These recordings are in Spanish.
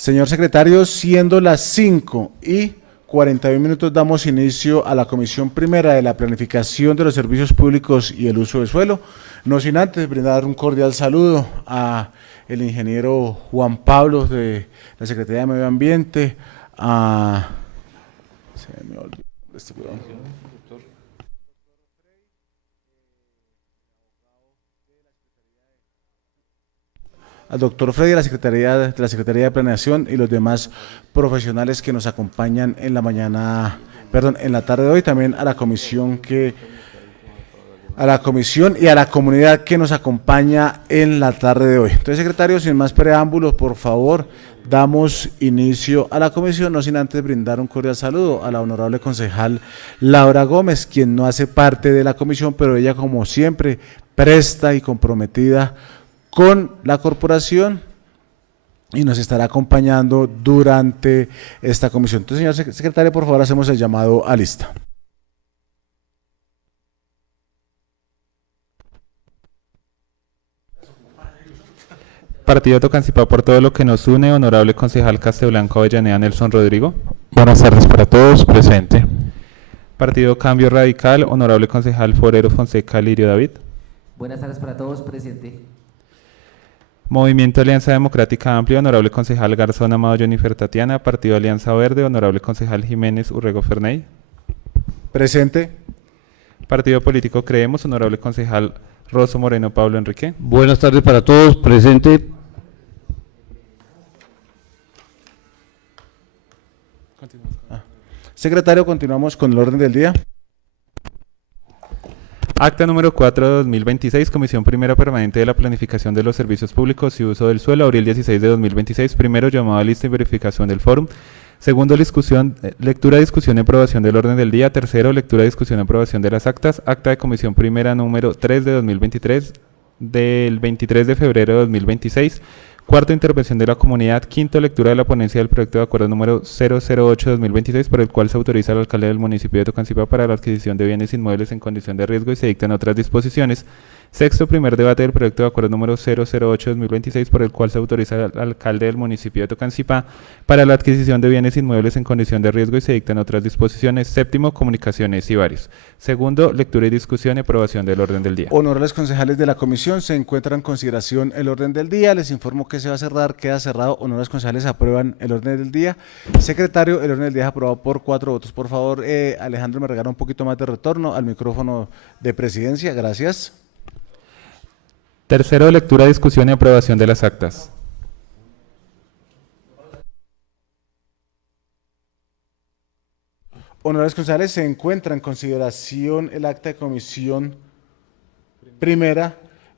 Señor secretario, siendo las 5:41, damos inicio a la Comisión Primera de la Planificación de los Servicios Públicos y el Uso del Suelo. No sin antes brindar un cordial saludo a el ingeniero Juan Pablo de la Secretaría de Medio Ambiente, se me olvidó al doctor Freddy de la Secretaría de Planeación y los demás profesionales que nos acompañan en la en la tarde de hoy, también a la comisión y a la comunidad que nos acompaña en la tarde de hoy. Entonces, secretario, sin más preámbulos, por favor, damos inicio a la comisión, no sin antes brindar un cordial saludo a la honorable concejal Laura Gómez, quien no hace parte de la comisión, pero ella, como siempre, presta y comprometida con la corporación y nos estará acompañando durante esta comisión. Entonces, señor secretario, por favor, hacemos el llamado a lista. Partido Tocancipá, por todo lo que nos une, honorable concejal Casteblanca Avellaneda Nelson Rodrigo. Buenas tardes para todos, presente. Partido Cambio Radical, honorable concejal Forero Fonseca Lirio David. Buenas tardes para todos, presente. Movimiento Alianza Democrática Amplia, honorable concejal Garzón Amado Jennifer Tatiana. Partido Alianza Verde, honorable concejal Jiménez Urrego Ferney. Presente. Partido Político Creemos, honorable concejal Rosso Moreno Pablo Enrique. Buenas tardes para todos, presente. Secretario, continuamos con el orden del día. Acta número 4 de 2026, Comisión Primera Permanente de la Planificación de los Servicios Públicos y Uso del Suelo, abril 16 de 2026. Primero, llamado a lista y verificación del fórum. Segundo, lectura, discusión y aprobación del orden del día. Tercero, lectura, discusión y aprobación de las actas. Acta de Comisión Primera número 3 de 2023, del 23 de febrero de 2026. Cuarto, intervención de la comunidad. Quinto, lectura de la ponencia del proyecto de acuerdo número 008 de 2026, por el cual se autoriza al alcalde del municipio de Tocancipá para la adquisición de bienes inmuebles en condición de riesgo y se dictan otras disposiciones. Sexto, primer debate del proyecto de acuerdo número 008 de 2026, por el cual se autoriza al alcalde del municipio de Tocancipá para la adquisición de bienes inmuebles en condición de riesgo y se dictan otras disposiciones. Séptimo, comunicaciones y varios. Segundo, lectura y discusión y aprobación del orden del día. Honorables concejales de la comisión, se encuentra en consideración el orden del día. Les informo que se va a cerrar, queda cerrado. Honorables concejales, aprueban el orden del día. Secretario, el orden del día es aprobado por 4 votos. Por favor, Alejandro, me regala un poquito más de retorno al micrófono de presidencia. Gracias. Tercero, lectura, discusión y aprobación de las actas. Honorables concejales, se encuentra en consideración el acta de comisión primera,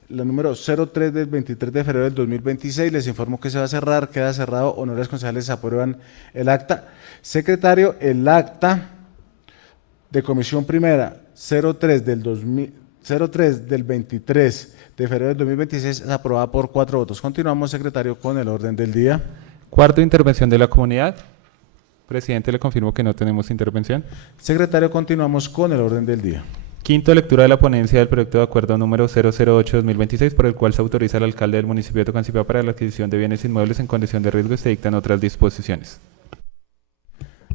la número 03 del 23 de febrero del 2026. Les informo que se va a cerrar, queda cerrado. Honorables concejales, aprueban el acta. Secretario, el acta de comisión primera 03 del 23 de febrero del 2026 es aprobada por 4 votos. Continuamos, secretario, con el orden del día. Cuarto, intervención de la comunidad. Presidente, le confirmo que no tenemos intervención. Secretario, continuamos con el orden del día. Quinto, lectura de la ponencia del proyecto de acuerdo número 008-2026, por el cual se autoriza al alcalde del municipio de Tocancipá para la adquisición de bienes inmuebles en condición de riesgo y se dictan otras disposiciones.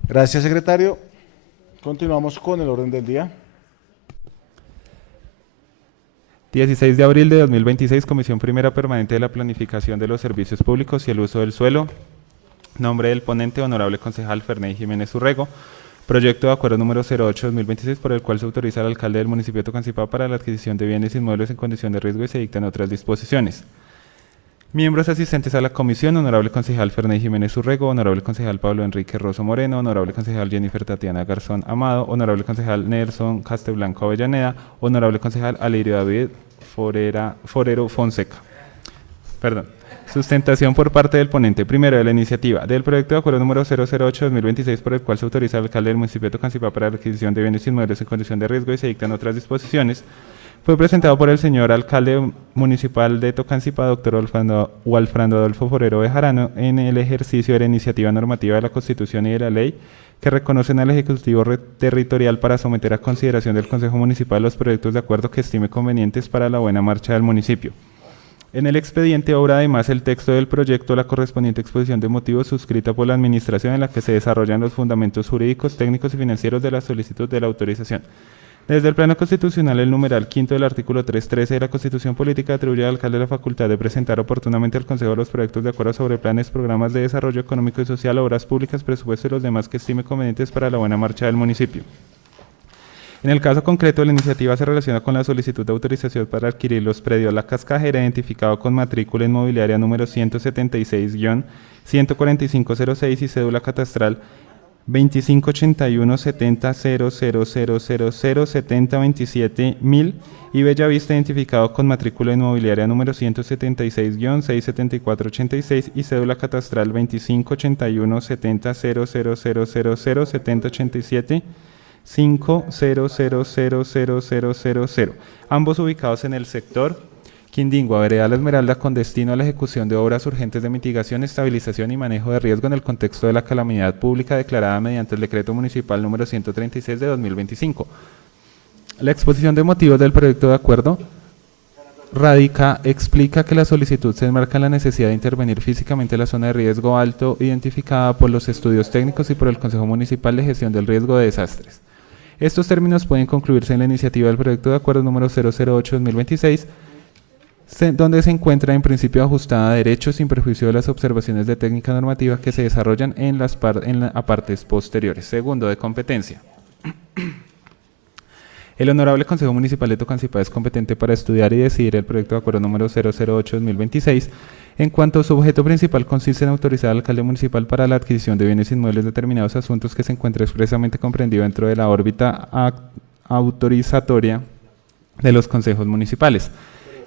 Gracias, secretario. Continuamos con el orden del día. 16 de abril de 2026, Comisión Primera Permanente de la Planificación de los Servicios Públicos y el Uso del Suelo. Nombre del ponente, honorable concejal Ferney Jiménez Urrego. Proyecto de acuerdo número 08-2026, por el cual se autoriza al alcalde del municipio de Tocancipá para la adquisición de bienes inmuebles en condición de riesgo y se dictan otras disposiciones. Miembros asistentes a la comisión, honorable concejal Ferney Jiménez Urrego, honorable concejal Pablo Enrique Rosso Moreno, honorable concejal Jennifer Tatiana Garzón Amado, honorable concejal Nelson Casteblanca Avellaneda, honorable concejal Alirio David Forero Fonseca. Sustentación por parte del ponente. Primero, de la iniciativa del proyecto de acuerdo número 008-2026, por el cual se autoriza al alcalde del municipio de Tocancipá para la adquisición de bienes inmuebles en condición de riesgo y se dictan otras disposiciones. Fue presentado por el señor alcalde municipal de Tocancipá, doctor Walfrando Adolfo Forero Bejarano, en el ejercicio de la iniciativa normativa de la Constitución y de la ley que reconocen al Ejecutivo Territorial para someter a consideración del Consejo Municipal los proyectos de acuerdo que estime convenientes para la buena marcha del municipio. En el expediente obra además el texto del proyecto, la correspondiente exposición de motivos suscrita por la Administración en la que se desarrollan los fundamentos jurídicos, técnicos y financieros de la solicitud de la autorización. Desde el plano constitucional, el numeral quinto del artículo 313 de la Constitución Política atribuye al alcalde la facultad de presentar oportunamente al Consejo los proyectos de acuerdo sobre planes, programas de desarrollo económico y social, obras públicas, presupuestos y los demás que estime convenientes para la buena marcha del municipio. En el caso concreto, la iniciativa se relaciona con la solicitud de autorización para adquirir los predios La Cascajera, identificado con matrícula inmobiliaria número 176-14506 y cédula catastral 2581-70-00000-7027-1000 y Bellavista, identificado con matrícula inmobiliaria número 176-67486 y cédula catastral 2581-70-000-7027-500000000, ambos ubicados en el sector Quindingua, vereda La Esmeralda, con destino a la ejecución de obras urgentes de mitigación, estabilización y manejo de riesgo en el contexto de la calamidad pública declarada mediante el decreto municipal número 136 de 2025. La exposición de motivos del proyecto de acuerdo explica que la solicitud se enmarca en la necesidad de intervenir físicamente en la zona de riesgo alto identificada por los estudios técnicos y por el Consejo Municipal de Gestión del Riesgo de Desastres. Estos términos pueden concluirse en la iniciativa del proyecto de acuerdo número 008-2026, donde se encuentra en principio ajustada a derecho sin perjuicio de las observaciones de técnica normativa que se desarrollan en las partes posteriores. Segundo, de competencia. El Honorable Consejo Municipal de Tocancipá es competente para estudiar y decidir el proyecto de acuerdo número 008-2026, en cuanto su objeto principal consiste en autorizar al alcalde municipal para la adquisición de bienes inmuebles determinados asuntos que se encuentra expresamente comprendido dentro de la órbita autorizatoria de los consejos municipales.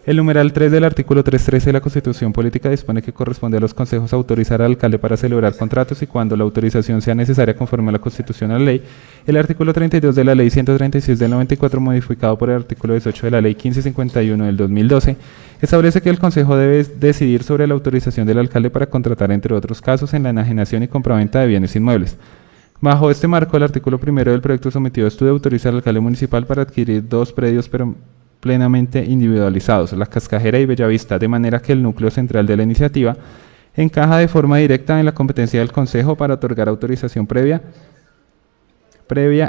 El numeral 3 del artículo 313 de la Constitución Política dispone que corresponde a los consejos autorizar al alcalde para celebrar contratos y cuando la autorización sea necesaria conforme a la Constitución o la ley. El artículo 32 de la Ley 136 del 94, modificado por el artículo 18 de la Ley 1551 del 2012, establece que el consejo debe decidir sobre la autorización del alcalde para contratar, entre otros casos, en la enajenación y compraventa de bienes inmuebles. Bajo este marco, el artículo primero del proyecto sometido a estudio autoriza al alcalde municipal para adquirir dos predios plenamente individualizados, La Cascajera y Bellavista, de manera que el núcleo central de la iniciativa encaja de forma directa en la competencia del Consejo para otorgar autorización previa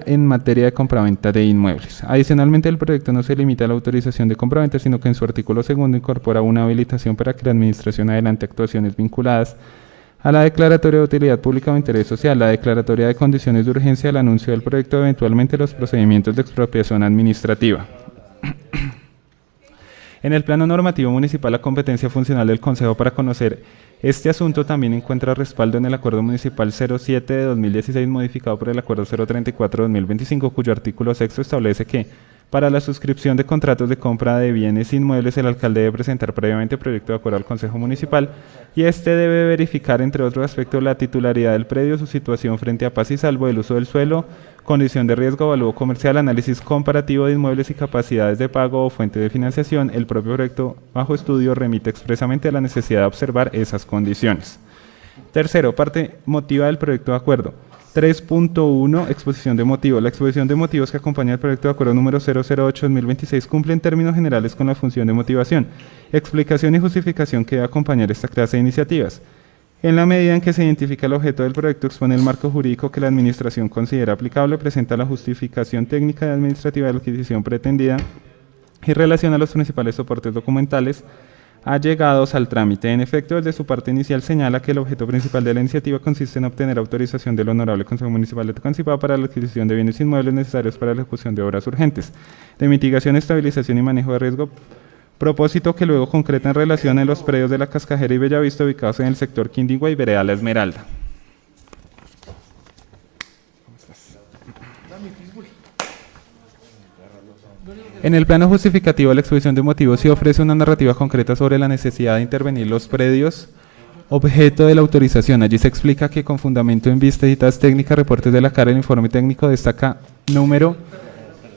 en materia de compraventa de inmuebles. Adicionalmente, el proyecto no se limita a la autorización de compraventa, sino que en su artículo segundo incorpora una habilitación para que la Administración adelante actuaciones vinculadas a la declaratoria de utilidad pública o interés social, la declaratoria de condiciones de urgencia, el anuncio del proyecto, eventualmente los procedimientos de expropiación administrativa. En el plano normativo municipal, la competencia funcional del Consejo para conocer este asunto también encuentra respaldo en el Acuerdo Municipal 07 de 2016, modificado por el Acuerdo 034 de 2025, cuyo artículo sexto establece que para la suscripción de contratos de compra de bienes inmuebles, el alcalde debe presentar previamente proyecto de acuerdo al Consejo Municipal y este debe verificar, entre otros aspectos, la titularidad del predio, su situación frente a paz y salvo, el uso del suelo, condición de riesgo, avalúo comercial, análisis comparativo de inmuebles y capacidades de pago o fuente de financiación. El propio proyecto bajo estudio remite expresamente a la necesidad de observar esas condiciones. Tercero, parte motiva del proyecto de acuerdo. 3.1, exposición de motivos. La exposición de motivos que acompaña el proyecto de acuerdo número 008-2026 cumple en términos generales con la función de motivación, explicación y justificación que debe acompañar esta clase de iniciativas. En la medida en que se identifica el objeto del proyecto, expone el marco jurídico que la Administración considera aplicable, presenta la justificación técnica y administrativa de la adquisición pretendida y relaciona los principales soportes documentales allegados al trámite. En efecto, desde su parte inicial señala que el objeto principal de la iniciativa consiste en obtener autorización del Honorable Consejo Municipal de Tocancipá para la adquisición de bienes inmuebles necesarios para la ejecución de obras urgentes, de mitigación, estabilización y manejo de riesgo, propósito que luego concreta en relación a los predios de La Cascajera y Bellavista ubicados en el sector Quindingua y vereda La Esmeralda. En el plano justificativo, la exposición de motivos sí ofrece una narrativa concreta sobre la necesidad de intervenir los predios objeto de la autorización. Allí se explica que con fundamento en visitas técnicas, reportes de la CARA, el informe técnico destaca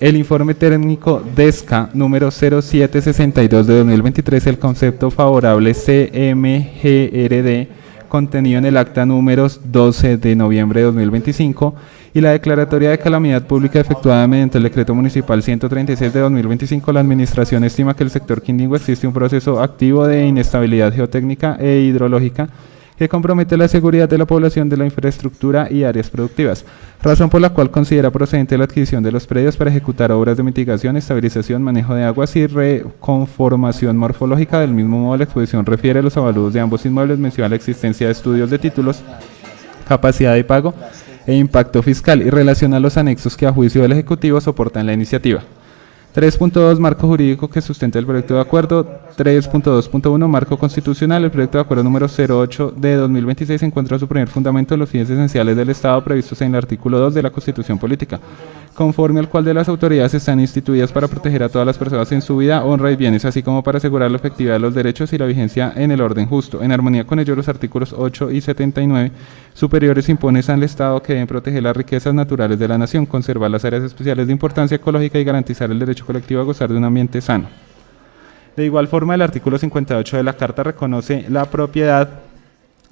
el informe técnico DESCA número 0762 de 2023, el concepto favorable CMGRD contenido en el acta número 12 de noviembre de 2025 y la declaratoria de calamidad pública efectuada mediante el Decreto Municipal 136 de 2025, la Administración estima que el sector Quindío existe un proceso activo de inestabilidad geotécnica e hidrológica que compromete la seguridad de la población, de la infraestructura y áreas productivas, razón por la cual considera procedente la adquisición de los predios para ejecutar obras de mitigación, estabilización, manejo de aguas y reconformación morfológica. Del mismo modo, la exposición refiere a los avaludos de ambos inmuebles, menciona la existencia de estudios de títulos, capacidad de pago e impacto fiscal, y relaciona los anexos que a juicio del Ejecutivo soportan la iniciativa. 3.2 Marco jurídico que sustenta el proyecto de acuerdo. 3.2.1 Marco constitucional. El proyecto de acuerdo número 08 de 2026 encuentra su primer fundamento en los fines esenciales del Estado previstos en el artículo 2 de la Constitución Política, conforme al cual de las autoridades están instituidas para proteger a todas las personas en su vida, honra y bienes, así como para asegurar la efectividad de los derechos y la vigencia en el orden justo. En armonía con ello, los artículos 8 y 79 superiores imponen al Estado que deben proteger las riquezas naturales de la nación, conservar las áreas especiales de importancia ecológica y garantizar el derecho colectivo a gozar de un ambiente sano. De igual forma, el artículo 58 de la Carta reconoce la propiedad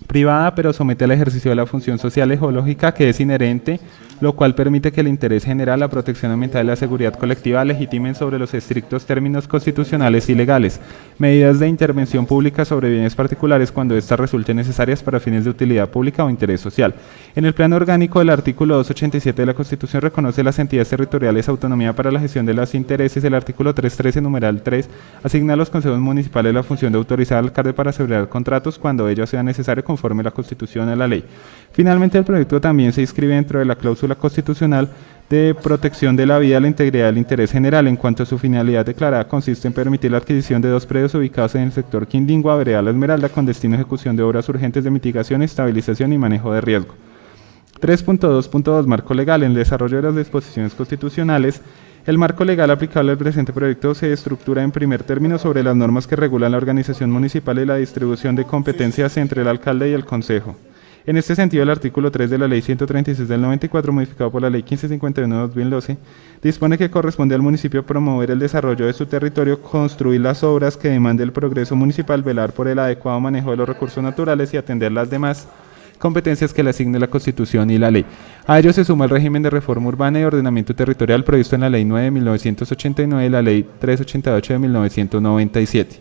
privada, pero somete al ejercicio de la función social ecológica que es inherente, lo cual permite que el interés general, la protección ambiental y la seguridad colectiva legitimen sobre los estrictos términos constitucionales y legales medidas de intervención pública sobre bienes particulares cuando éstas resulten necesarias para fines de utilidad pública o interés social. En el plano orgánico, el artículo 287 de la Constitución reconoce las entidades territoriales autonomía para la gestión de los intereses. El artículo 313, numeral 3, asigna a los consejos municipales la función de autorizar al alcalde para celebrar contratos cuando ello sea necesario conforme a la Constitución y a la ley. Finalmente, el proyecto también se inscribe dentro de la cláusula constitucional de protección de la vida, la integridad y el interés general. En cuanto a su finalidad declarada, consiste en permitir la adquisición de 2 predios ubicados en el sector Quindío, vereda La Esmeralda, con destino a ejecución de obras urgentes de mitigación, estabilización y manejo de riesgo. 3.2.2 Marco legal. En el desarrollo de las disposiciones constitucionales, el marco legal aplicable al presente proyecto se estructura en primer término sobre las normas que regulan la organización municipal y la distribución de competencias entre el alcalde y el consejo. En este sentido, el artículo 3 de la Ley 136 del 94, modificado por la Ley 1551 de 2012, dispone que corresponde al municipio promover el desarrollo de su territorio, construir las obras que demande el progreso municipal, velar por el adecuado manejo de los recursos naturales y atender las demás competencias que le asigne la Constitución y la ley. A ello se suma el régimen de reforma urbana y ordenamiento territorial previsto en la Ley 9 de 1989 y la Ley 388 de 1997.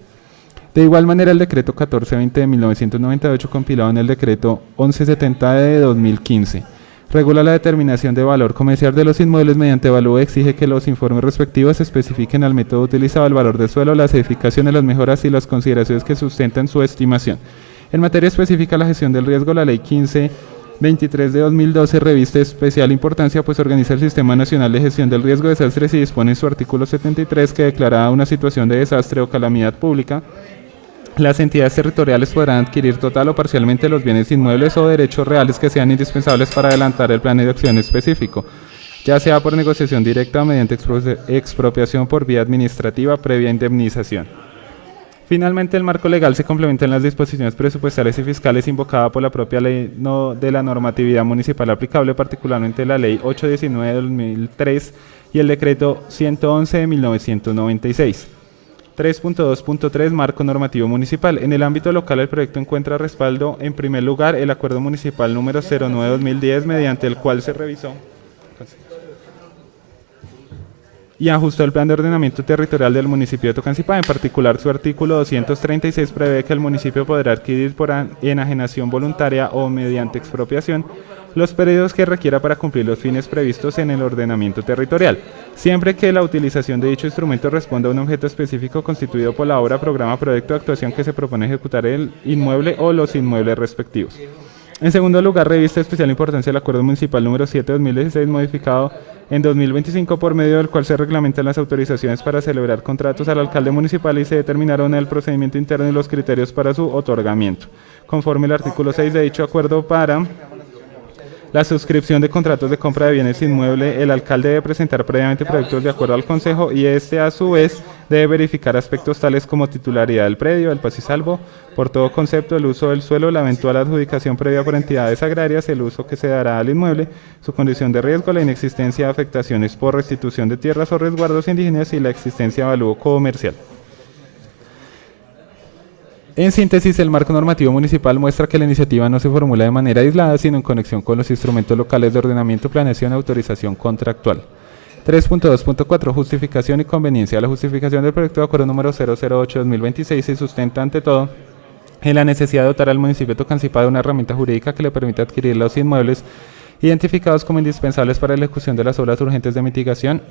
De igual manera, el Decreto 1420 de 1998, compilado en el Decreto 1170 de 2015, regula la determinación de valor comercial de los inmuebles mediante evalúo y exige que los informes respectivos especifiquen al método utilizado, el valor del suelo, las edificaciones, las mejoras y las consideraciones que sustentan su estimación. En materia específica, la gestión del riesgo, la Ley 1523 de 2012 reviste especial importancia, pues organiza el Sistema Nacional de Gestión del Riesgo de Desastres y dispone en su artículo 73 que declarada una situación de desastre o calamidad pública, las entidades territoriales podrán adquirir total o parcialmente los bienes inmuebles o derechos reales que sean indispensables para adelantar el plan de acción específico, ya sea por negociación directa o mediante expropiación por vía administrativa previa indemnización. Finalmente, el marco legal se complementa en las disposiciones presupuestales y fiscales invocada por la propia ley de la normatividad municipal aplicable, particularmente la Ley 819 de 2003 y el Decreto 111 de 1996. 3.2.3 Marco normativo municipal. En el ámbito local, el proyecto encuentra respaldo, en primer lugar, el Acuerdo Municipal número 09-2010, mediante el cual se revisó y ajustó el plan de ordenamiento territorial del municipio de Tocancipá. En particular, su artículo 236 prevé que el municipio podrá adquirir por enajenación voluntaria o mediante expropiación los periodos que requiera para cumplir los fines previstos en el ordenamiento territorial, siempre que la utilización de dicho instrumento responda a un objeto específico constituido por la obra, programa, proyecto de actuación que se propone ejecutar el inmueble o los inmuebles respectivos. En segundo lugar, reviste especial importancia el Acuerdo Municipal número 7 de 2016, modificado en 2025, por medio del cual se reglamentan las autorizaciones para celebrar contratos al alcalde municipal y se determinaron el procedimiento interno y los criterios para su otorgamiento. Conforme el artículo 6 de dicho acuerdo, para la suscripción de contratos de compra de bienes inmuebles, el alcalde debe presentar previamente proyectos de acuerdo al consejo y este, a su vez, debe verificar aspectos tales como titularidad del predio, el paz y salvo, por todo concepto, el uso del suelo, la eventual adjudicación previa por entidades agrarias, el uso que se dará al inmueble, su condición de riesgo, la inexistencia de afectaciones por restitución de tierras o resguardos indígenas y la existencia de avalúo comercial. En síntesis, el marco normativo municipal muestra que la iniciativa no se formula de manera aislada, sino en conexión con los instrumentos locales de ordenamiento, planeación y autorización contractual. 3.2.4 Justificación y conveniencia. La justificación del proyecto de acuerdo número 008-2026 se sustenta ante todo en la necesidad de dotar al municipio de Tocancipá de una herramienta jurídica que le permita adquirir los inmuebles identificados como indispensables para la ejecución de las obras urgentes de mitigación,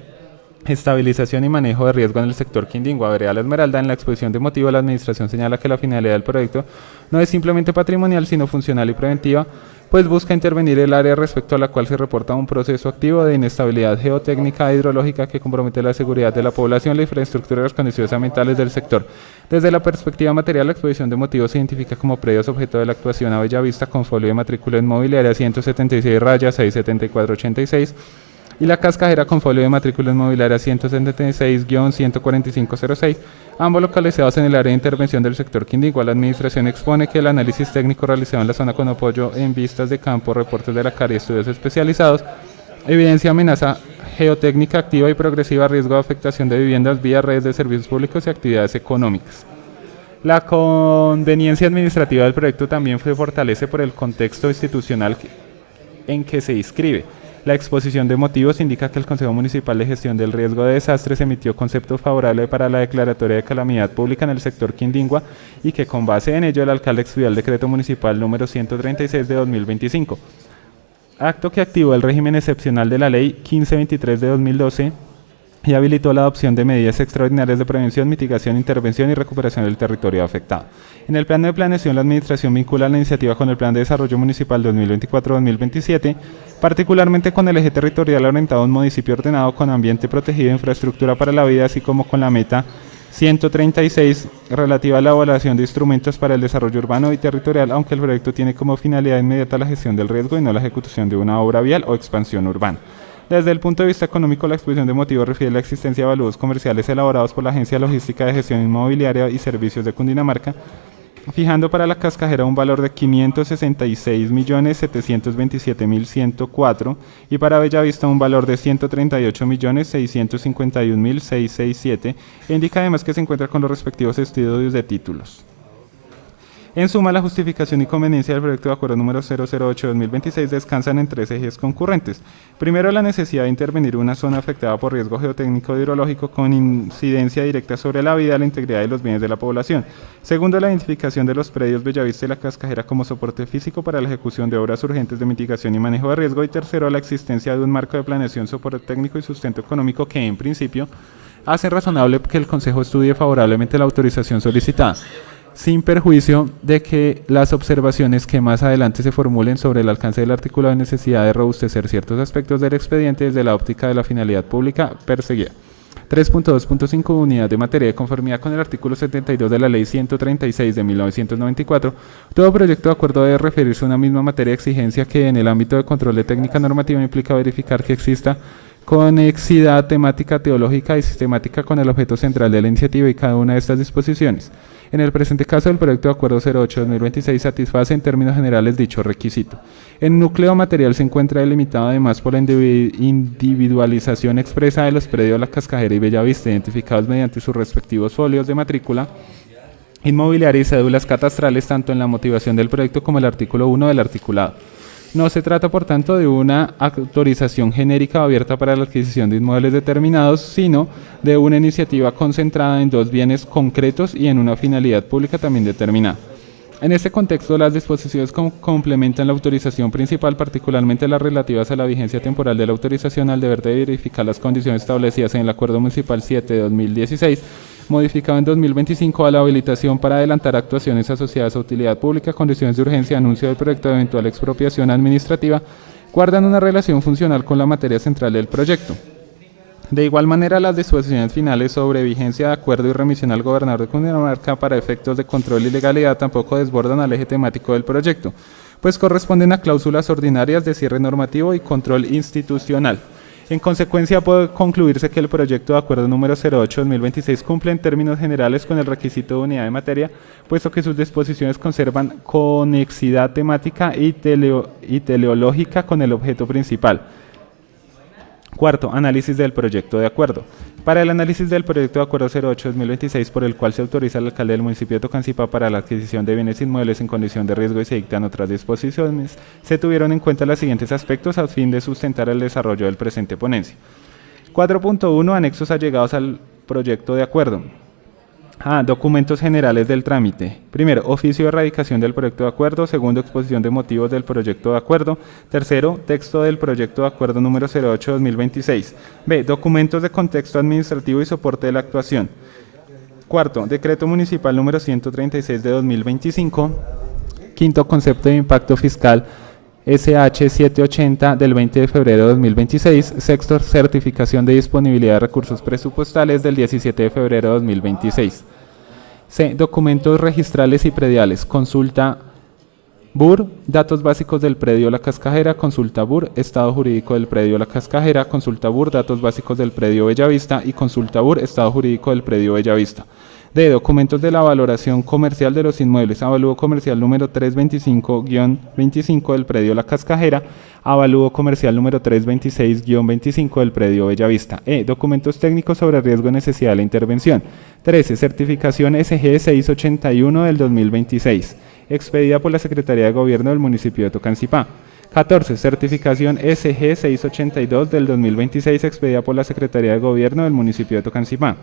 estabilización y manejo de riesgo en el sector Quindingua, Vereda La Esmeralda. En la exposición de motivo, la Administración señala que la finalidad del proyecto no es simplemente patrimonial, sino funcional y preventiva, pues busca intervenir el área respecto a la cual se reporta un proceso activo de inestabilidad geotécnica e hidrológica que compromete la seguridad de la población, la infraestructura y las condiciones ambientales del sector. Desde la perspectiva material, la exposición de motivos se identifica como predios objeto de la actuación a Bellavista con folio de matrícula inmobiliaria 176-67486 y la Cascajera con folio de matrícula inmobiliaria 176-14506, ambos localizados en el área de intervención del sector Quindingua. La Administración expone que el análisis técnico realizado en la zona con apoyo en vistas de campo, reportes de la CAR y estudios especializados evidencia amenaza geotécnica activa y progresiva, riesgo de afectación de viviendas, vías, redes de servicios públicos y actividades económicas. La conveniencia administrativa del proyecto también se fortalece por el contexto institucional en que se inscribe. La exposición de motivos indica que el Consejo Municipal de Gestión del Riesgo de Desastres emitió concepto favorable para la declaratoria de calamidad pública en el sector Quindingua y que con base en ello el alcalde expidió el decreto municipal número 136 de 2025, acto que activó el régimen excepcional de la ley 1523 de 2012 y habilitó la adopción de medidas extraordinarias de prevención, mitigación, intervención y recuperación del territorio afectado. En el plan de planeación, la Administración vincula la iniciativa con el Plan de Desarrollo Municipal 2024-2027, particularmente con el eje territorial orientado a un municipio ordenado con ambiente protegido e infraestructura para la vida, así como con la meta 136 relativa a la evaluación de instrumentos para el desarrollo urbano y territorial, aunque el proyecto tiene como finalidad inmediata la gestión del riesgo y no la ejecución de una obra vial o expansión urbana. Desde el punto de vista económico, la exposición de motivos refiere a la existencia de avalúos comerciales elaborados por la Agencia Logística de Gestión Inmobiliaria y Servicios de Cundinamarca, fijando para la Cascajera un valor de 566.727.104 y para Bellavista un valor de 138.651.667, e indica además que se encuentra con los respectivos estudios de títulos. En suma, la justificación y conveniencia del proyecto de acuerdo número 008-2026 descansan en tres ejes concurrentes. Primero, la necesidad de intervenir una zona afectada por riesgo geotécnico e hidrológico con incidencia directa sobre la vida, la integridad y los bienes de la población. Segundo, la identificación de los predios Bellavista y la Cascajera como soporte físico para la ejecución de obras urgentes de mitigación y manejo de riesgo. Y tercero, la existencia de un marco de planeación, soporte técnico y sustento económico que, en principio, hace razonable que el Consejo estudie favorablemente la autorización solicitada, sin perjuicio de que las observaciones que más adelante se formulen sobre el alcance del artículo de necesidad de robustecer ciertos aspectos del expediente desde la óptica de la finalidad pública perseguida. 3.2.5 Unidad de materia. De conformidad con el artículo 72 de la Ley 136 de 1994, todo proyecto de acuerdo debe referirse a una misma materia de exigencia que en el ámbito de control de técnica normativa implica verificar que exista conexidad temática, teológica y sistemática con el objeto central de la iniciativa y cada una de estas disposiciones. En el presente caso, el proyecto de acuerdo 08-2026 satisface en términos generales dicho requisito. El núcleo material se encuentra delimitado además por la individualización expresa de los predios La Cascajera y Bellavista, identificados mediante sus respectivos folios de matrícula inmobiliaria y cédulas catastrales, tanto en la motivación del proyecto como el artículo 1 del articulado. No se trata, por tanto, de una autorización genérica o abierta para la adquisición de inmuebles determinados, sino de una iniciativa concentrada en dos bienes concretos y en una finalidad pública también determinada. En este contexto, las disposiciones complementan la autorización principal, particularmente las relativas a la vigencia temporal de la autorización, al deber de verificar las condiciones establecidas en el Acuerdo Municipal 7 de 2016, modificado en 2025, a la habilitación para adelantar actuaciones asociadas a utilidad pública, condiciones de urgencia, anuncio del proyecto de eventual expropiación administrativa, guardan una relación funcional con la materia central del proyecto. De igual manera, las disposiciones finales sobre vigencia de acuerdo y remisión al gobernador de Cundinamarca para efectos de control y legalidad tampoco desbordan al eje temático del proyecto, pues corresponden a cláusulas ordinarias de cierre normativo y control institucional. En consecuencia, puede concluirse que el proyecto de acuerdo número 08-2026 cumple en términos generales con el requisito de unidad de materia, puesto que sus disposiciones conservan conexidad temática y teleológica con el objeto principal. Cuarto, análisis del proyecto de acuerdo. Para el análisis del proyecto de acuerdo 08-2026, por el cual se autoriza al alcalde del municipio de Tocancipá para la adquisición de bienes inmuebles en condición de riesgo y se dictan otras disposiciones, se tuvieron en cuenta los siguientes aspectos a fin de sustentar el desarrollo del presente ponencia. 4.1. Anexos allegados al proyecto de acuerdo. Documentos generales del trámite. Primero, oficio de erradicación del proyecto de acuerdo. Segundo, exposición de motivos del proyecto de acuerdo. Tercero, texto del proyecto de acuerdo número 08-2026. B, documentos de contexto administrativo y soporte de la actuación. Cuarto, decreto municipal número 136 de 2025. Quinto, concepto de impacto fiscal SH 780 del 20 de febrero de 2026. Sexto, certificación de disponibilidad de recursos presupuestales del 17 de febrero de 2026. C, documentos registrales y prediales. Consulta BUR, datos básicos del predio La Cascajera. Consulta BUR, estado jurídico del predio La Cascajera. Consulta BUR, datos básicos del predio Bellavista. Y consulta BUR, estado jurídico del predio Bellavista. D, documentos de la valoración comercial de los inmuebles. Avalúo comercial número 325-25 del predio La Cascajera. Avalúo comercial número 326-25 del predio Bellavista. E, documentos técnicos sobre riesgo y necesidad de la intervención. 13, certificación SG 681 del 2026, expedida por la Secretaría de Gobierno del municipio de Tocancipá. 14, certificación SG 682 del 2026, expedida por la Secretaría de Gobierno del municipio de Tocancipá.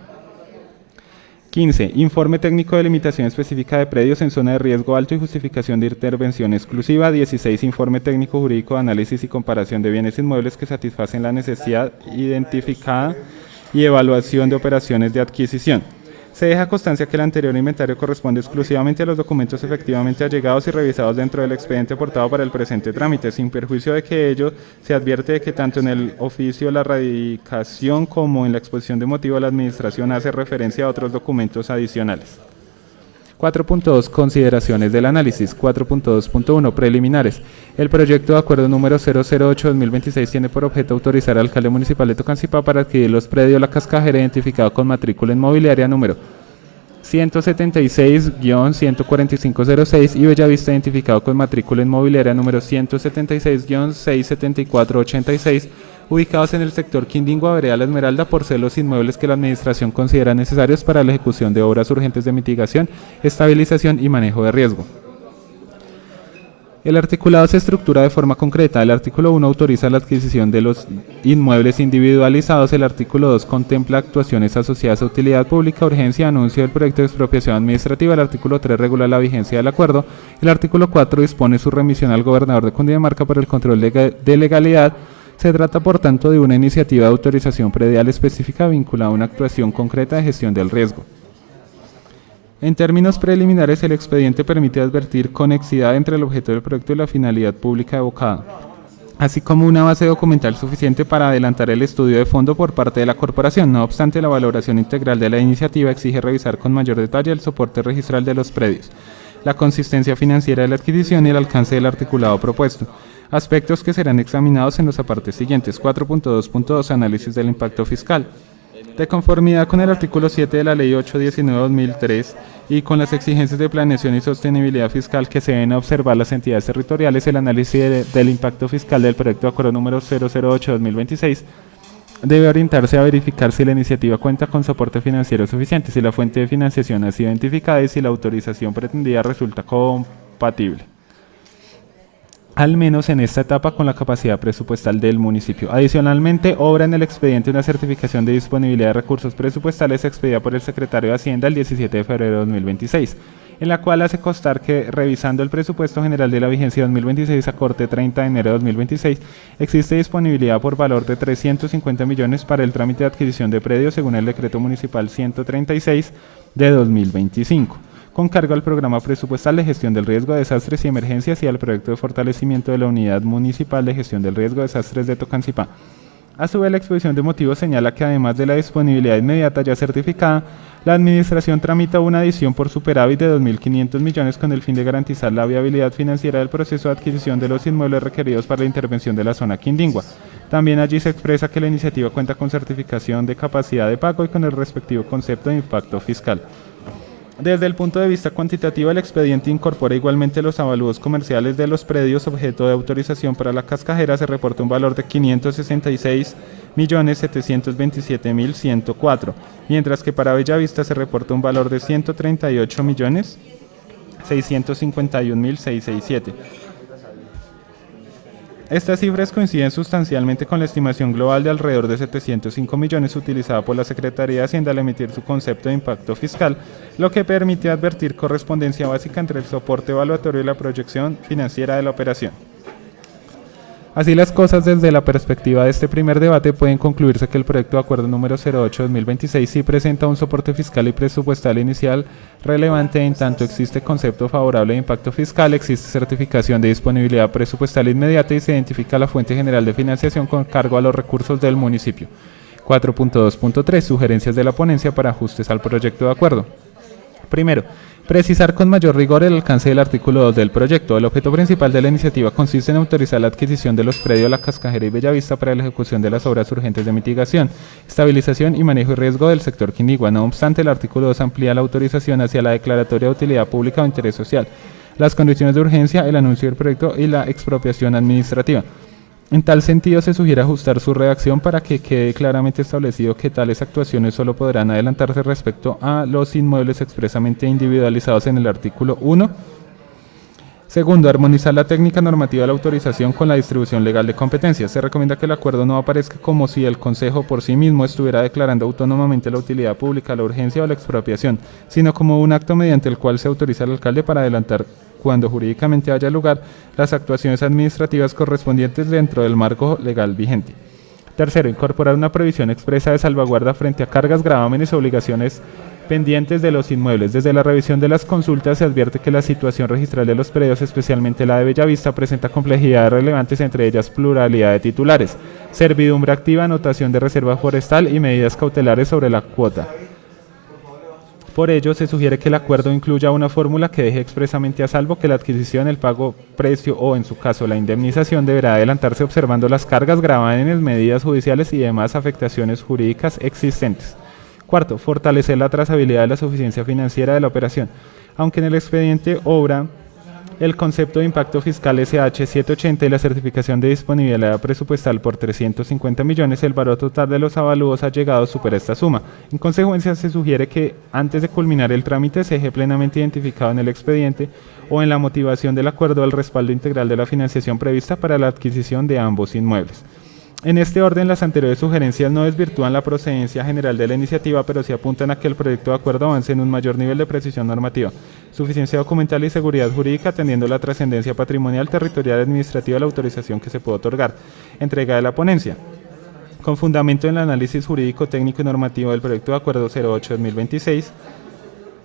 15. Informe técnico de limitación específica de predios en zona de riesgo alto y justificación de intervención exclusiva. 16. Informe técnico jurídico de análisis y comparación de bienes inmuebles que satisfacen la necesidad identificada y evaluación de operaciones de adquisición. Se deja constancia que el anterior inventario corresponde exclusivamente a los documentos efectivamente allegados y revisados dentro del expediente aportado para el presente trámite, sin perjuicio de que ello se advierte de que tanto en el oficio de la radicación como en la exposición de motivo la Administración hace referencia a otros documentos adicionales. 4.2. Consideraciones del análisis. 4.2.1. Preliminares. El proyecto de acuerdo número 008-2026 tiene por objeto autorizar al alcalde municipal de Tocancipá para adquirir los predios La Cascajera identificado con matrícula inmobiliaria número 176-14506 y Bellavista identificado con matrícula inmobiliaria número 176-67486, ubicados en el sector Quindingua, Vereda La Esmeralda, por ser los inmuebles que la Administración considera necesarios para la ejecución de obras urgentes de mitigación, estabilización y manejo de riesgo. El articulado se estructura de forma concreta. El artículo 1 autoriza la adquisición de los inmuebles individualizados. El artículo 2 contempla actuaciones asociadas a utilidad pública, urgencia, anuncio del proyecto de expropiación administrativa. El artículo 3 regula la vigencia del acuerdo. El artículo 4 dispone su remisión al gobernador de Cundinamarca para el control de legalidad. Se trata, por tanto, de una iniciativa de autorización predial específica vinculada a una actuación concreta de gestión del riesgo. En términos preliminares, el expediente permite advertir conexidad entre el objeto del proyecto y la finalidad pública evocada, así como una base documental suficiente para adelantar el estudio de fondo por parte de la corporación. No obstante, la valoración integral de la iniciativa exige revisar con mayor detalle el soporte registral de los predios, la consistencia financiera de la adquisición y el alcance del articulado propuesto, aspectos que serán examinados en los apartes siguientes. 4.2.2. Análisis del impacto fiscal. De conformidad con el artículo 7 de la Ley 819-2003 y con las exigencias de planeación y sostenibilidad fiscal que se deben observar las entidades territoriales, el análisis del impacto fiscal del proyecto de acuerdo número 008-2026 debe orientarse a verificar si la iniciativa cuenta con soporte financiero suficiente, si la fuente de financiación ha sido identificada y si la autorización pretendida resulta compatible, al menos en esta etapa, con la capacidad presupuestal del municipio. Adicionalmente, obra en el expediente una certificación de disponibilidad de recursos presupuestales expedida por el secretario de Hacienda el 17 de febrero de 2026, en la cual hace constar que, revisando el presupuesto general de la vigencia 2026 a corte 30 de enero de 2026, existe disponibilidad por valor de 350 millones para el trámite de adquisición de predios según el decreto municipal 136 de 2025. Con cargo al programa presupuestal de gestión del riesgo de desastres y emergencias y al proyecto de fortalecimiento de la unidad municipal de gestión del riesgo de desastres de Tocancipá. A su vez, la exposición de motivos señala que además de la disponibilidad inmediata ya certificada, la Administración tramita una adición por superávit de 2.500 millones con el fin de garantizar la viabilidad financiera del proceso de adquisición de los inmuebles requeridos para la intervención de la zona Quindingua. También allí se expresa que la iniciativa cuenta con certificación de capacidad de pago y con el respectivo concepto de impacto fiscal. Desde el punto de vista cuantitativo, el expediente incorpora igualmente los avalúos comerciales de los predios objeto de autorización. Para La Cascajera se reporta un valor de 566.727.104, mientras que para Bellavista se reporta un valor de 138.651.667. Estas cifras coinciden sustancialmente con la estimación global de alrededor de 705 millones utilizada por la Secretaría de Hacienda al emitir su concepto de impacto fiscal, lo que permite advertir correspondencia básica entre el soporte evaluatorio y la proyección financiera de la operación. Así las cosas, desde la perspectiva de este primer debate, pueden concluirse que el proyecto de acuerdo número 08-2026 sí presenta un soporte fiscal y presupuestal inicial relevante, en tanto existe concepto favorable de impacto fiscal, existe certificación de disponibilidad presupuestal inmediata y se identifica la fuente general de financiación con cargo a los recursos del municipio. 4.2.3. Sugerencias de la ponencia para ajustes al proyecto de acuerdo. Primero, precisar con mayor rigor el alcance del artículo 2 del proyecto. El objeto principal de la iniciativa consiste en autorizar la adquisición de los predios La Cascajera y Bellavista para la ejecución de las obras urgentes de mitigación, estabilización y manejo y riesgo del sector Quindigua. No obstante, el artículo 2 amplía la autorización hacia la declaratoria de utilidad pública o interés social, las condiciones de urgencia, el anuncio del proyecto y la expropiación administrativa. En tal sentido, se sugiere ajustar su redacción para que quede claramente establecido que tales actuaciones solo podrán adelantarse respecto a los inmuebles expresamente individualizados en el artículo 1. Segundo, armonizar la técnica normativa de la autorización con la distribución legal de competencias. Se recomienda que el acuerdo no aparezca como si el Consejo por sí mismo estuviera declarando autónomamente la utilidad pública, la urgencia o la expropiación, sino como un acto mediante el cual se autoriza al alcalde para adelantar, cuando jurídicamente haya lugar, las actuaciones administrativas correspondientes dentro del marco legal vigente. Tercero, incorporar una previsión expresa de salvaguarda frente a cargas, gravámenes y obligaciones pendientes de los inmuebles. Desde la revisión de las consultas se advierte que la situación registral de los predios, especialmente la de Bellavista, presenta complejidades relevantes, entre ellas pluralidad de titulares, servidumbre activa, anotación de reserva forestal y medidas cautelares sobre la cuota. Por ello, se sugiere que el acuerdo incluya una fórmula que deje expresamente a salvo que la adquisición, el pago, precio o, en su caso, la indemnización deberá adelantarse observando las cargas, gravámenes, medidas judiciales y demás afectaciones jurídicas existentes. Cuarto, fortalecer la trazabilidad de la suficiencia financiera de la operación. Aunque en el expediente obra el concepto de impacto fiscal SH780 y la certificación de disponibilidad presupuestal por 350 millones, el valor total de los avalúos allegados supera esta suma. En consecuencia, se sugiere que antes de culminar el trámite se deje plenamente identificado en el expediente o en la motivación del acuerdo el respaldo integral de la financiación prevista para la adquisición de ambos inmuebles. En este orden, las anteriores sugerencias no desvirtúan la procedencia general de la iniciativa, pero sí apuntan a que el proyecto de acuerdo avance en un mayor nivel de precisión normativa, suficiencia documental y seguridad jurídica, atendiendo a la trascendencia patrimonial, territorial y administrativa de la autorización que se puede otorgar. Entrega de la ponencia. Con fundamento en el análisis jurídico, técnico y normativo del proyecto de acuerdo 08-2026,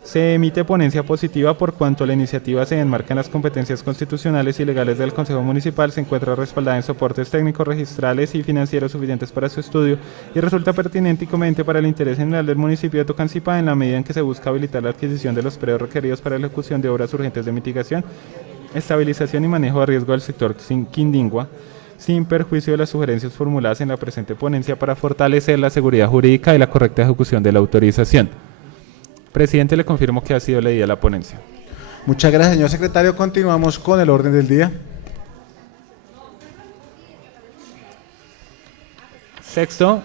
se emite ponencia positiva por cuanto la iniciativa se enmarca en las competencias constitucionales y legales del Consejo Municipal, se encuentra respaldada en soportes técnicos, registrales y financieros suficientes para su estudio y resulta pertinente y conveniente para el interés general del municipio de Tocancipá en la medida en que se busca habilitar la adquisición de los predios requeridos para la ejecución de obras urgentes de mitigación, estabilización y manejo de riesgo del sector Quindigua, sin perjuicio de las sugerencias formuladas en la presente ponencia para fortalecer la seguridad jurídica y la correcta ejecución de la autorización. Presidente, le confirmo que ha sido leída la ponencia. Muchas gracias, señor secretario. Continuamos con el orden del día. Sexto,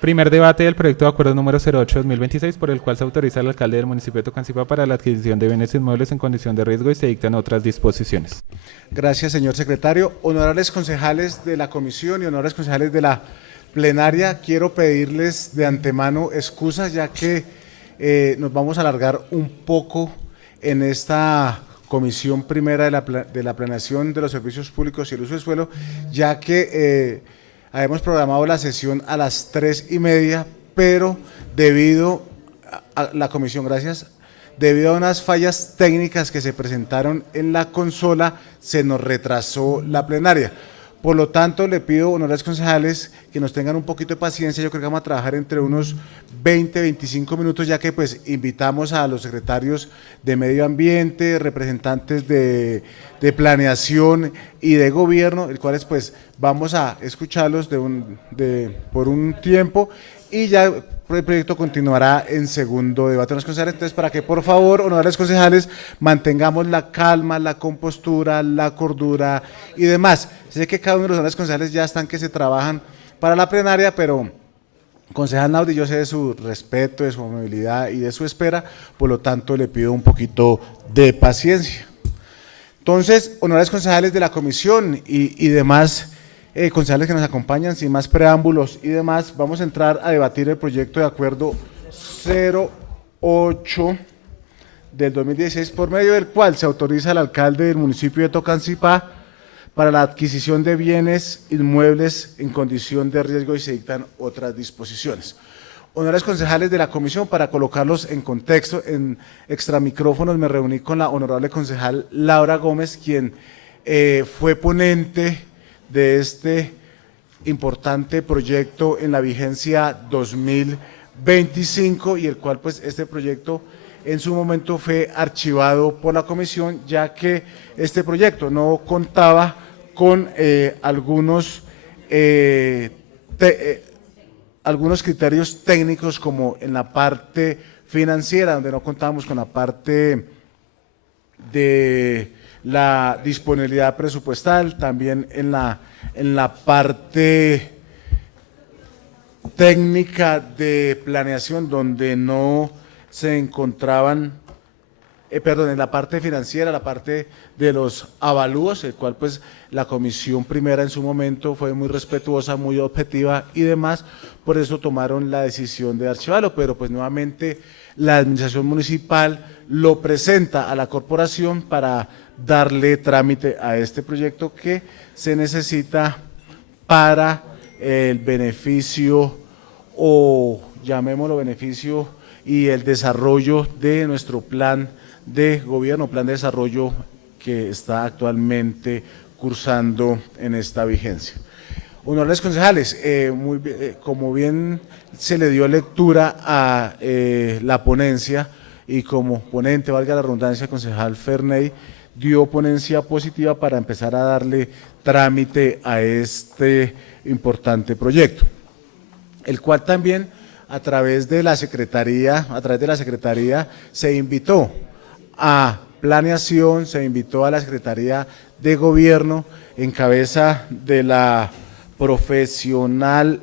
primer debate del proyecto de acuerdo número 08-2026, por el cual se autoriza al alcalde del municipio de Tocancipá para la adquisición de bienes inmuebles en condición de riesgo y se dictan otras disposiciones. Gracias, señor secretario. Honorables concejales de la comisión y honorables concejales de la plenaria, quiero pedirles de antemano excusas, ya que nos vamos a alargar un poco en esta comisión primera de la planeación de los servicios públicos y el uso del suelo, ya que habíamos programado la sesión a las 3:30, pero debido a la comisión, debido a unas fallas técnicas que se presentaron en la consola, se nos retrasó la plenaria. Por lo tanto, le pido, honorables concejales, que nos tengan un poquito de paciencia. Yo creo que vamos a trabajar entre unos 20-25 minutos, ya que pues invitamos a los secretarios de Medio Ambiente, representantes de planeación y de gobierno, el cuales pues vamos a escucharlos por un tiempo y ya el proyecto continuará en segundo debate. Los concejales, entonces, para que por favor, honorables concejales, mantengamos la calma, la compostura, la cordura y demás. Sé que cada uno de los honorables concejales ya están que se trabajan para la plenaria, pero concejal Naudi, yo sé de su respeto, de su amabilidad y de su espera, por lo tanto le pido un poquito de paciencia. Entonces, honorables concejales de la comisión y demás concejales que nos acompañan, sin más preámbulos y demás, vamos a entrar a debatir el proyecto de acuerdo 08 del 2016, por medio del cual se autoriza al alcalde del municipio de Tocancipá para la adquisición de bienes inmuebles en condición de riesgo y se dictan otras disposiciones. Honorables concejales de la comisión, para colocarlos en contexto, en extramicrófonos me reuní con la honorable concejal Laura Gómez, quien fue ponente de este importante proyecto en la vigencia 2025 y el cual pues este proyecto en su momento fue archivado por la comisión, ya que este proyecto no contaba con algunos criterios técnicos, como en la parte financiera, donde no contábamos con la parte de la disponibilidad presupuestal, también en la parte técnica de planeación, donde no se encontraban, en la parte financiera, la parte de los avalúos, el cual pues la comisión primera en su momento fue muy respetuosa, muy objetiva y demás, por eso tomaron la decisión de archivarlo, pero pues nuevamente la administración municipal lo presenta a la corporación para darle trámite a este proyecto que se necesita para el beneficio, o llamémoslo beneficio, y el desarrollo de nuestro plan de gobierno, plan de desarrollo que está actualmente cursando en esta vigencia. Honorables concejales, como bien se le dio lectura a la ponencia y como ponente, valga la redundancia, concejal Ferney dio ponencia positiva para empezar a darle trámite a este importante proyecto, el cual también a través de la Secretaría se invitó a planeación, se invitó a la Secretaría de Gobierno en cabeza de la profesional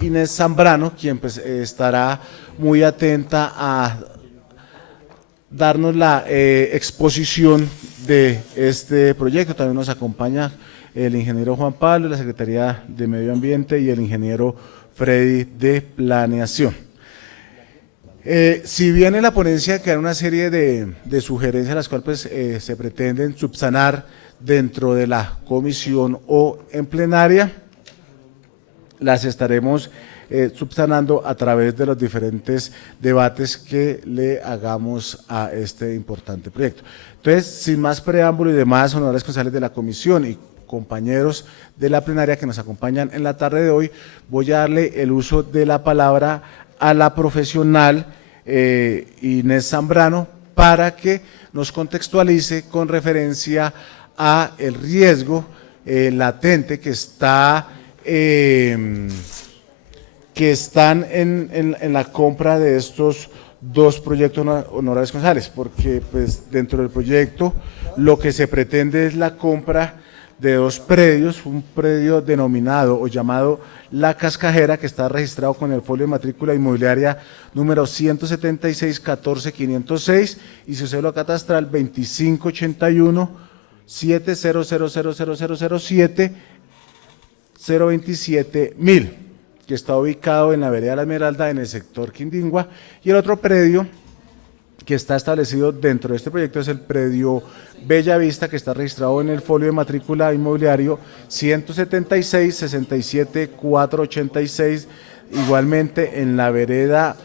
Inés Zambrano, quien pues estará muy atenta a darnos la exposición de este proyecto. También nos acompaña el ingeniero Juan Pablo, la Secretaría de Medio Ambiente y el ingeniero Freddy de Planeación. Si bien en la ponencia quedan una serie de sugerencias, las cuales pues, se pretenden subsanar dentro de la comisión o en plenaria, las estaremos subsanando a través de los diferentes debates que le hagamos a este importante proyecto. Entonces, sin más preámbulo y demás, honorables concejales de la comisión y compañeros de la plenaria que nos acompañan en la tarde de hoy, voy a darle el uso de la palabra a la profesional Inés Zambrano para que nos contextualice con referencia a el riesgo latente que están en la compra de estos dos proyectos, honorables concejales, porque pues dentro del proyecto lo que se pretende es la compra de dos predios, un predio denominado o llamado La Cascajera, que está registrado con el folio de matrícula inmobiliaria número 176-14-506 y su cédula catastral 2581 7000007 027.000, que está ubicado en la vereda La Esmeralda, en el sector Quindingua, y el otro predio que está establecido dentro de este proyecto es el predio Bella Vista, que está registrado en el folio de matrícula inmobiliario 176-67486, igualmente en la vereda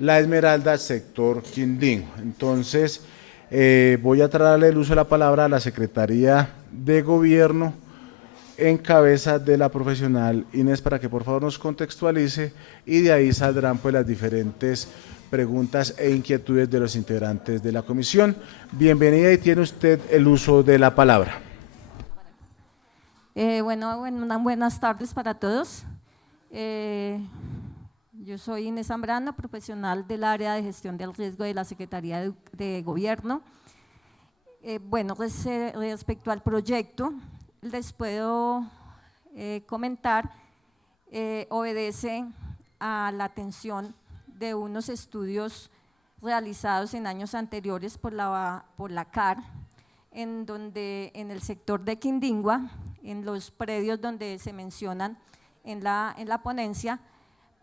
La Esmeralda, sector Quindingua. Entonces, voy a traerle el uso de la palabra a la Secretaría de Gobierno en cabeza de la profesional Inés para que por favor nos contextualice y de ahí saldrán pues las diferentes preguntas e inquietudes de los integrantes de la comisión. Bienvenida y tiene usted el uso de la palabra. Buenas tardes para todos. Yo soy Inés Zambrano, profesional del área de gestión del riesgo de la Secretaría de Gobierno. Respecto al proyecto, les puedo comentar, obedece a la atención de unos estudios realizados en años anteriores por la CAR, en el sector de Quindingua, en los predios donde se mencionan en la ponencia,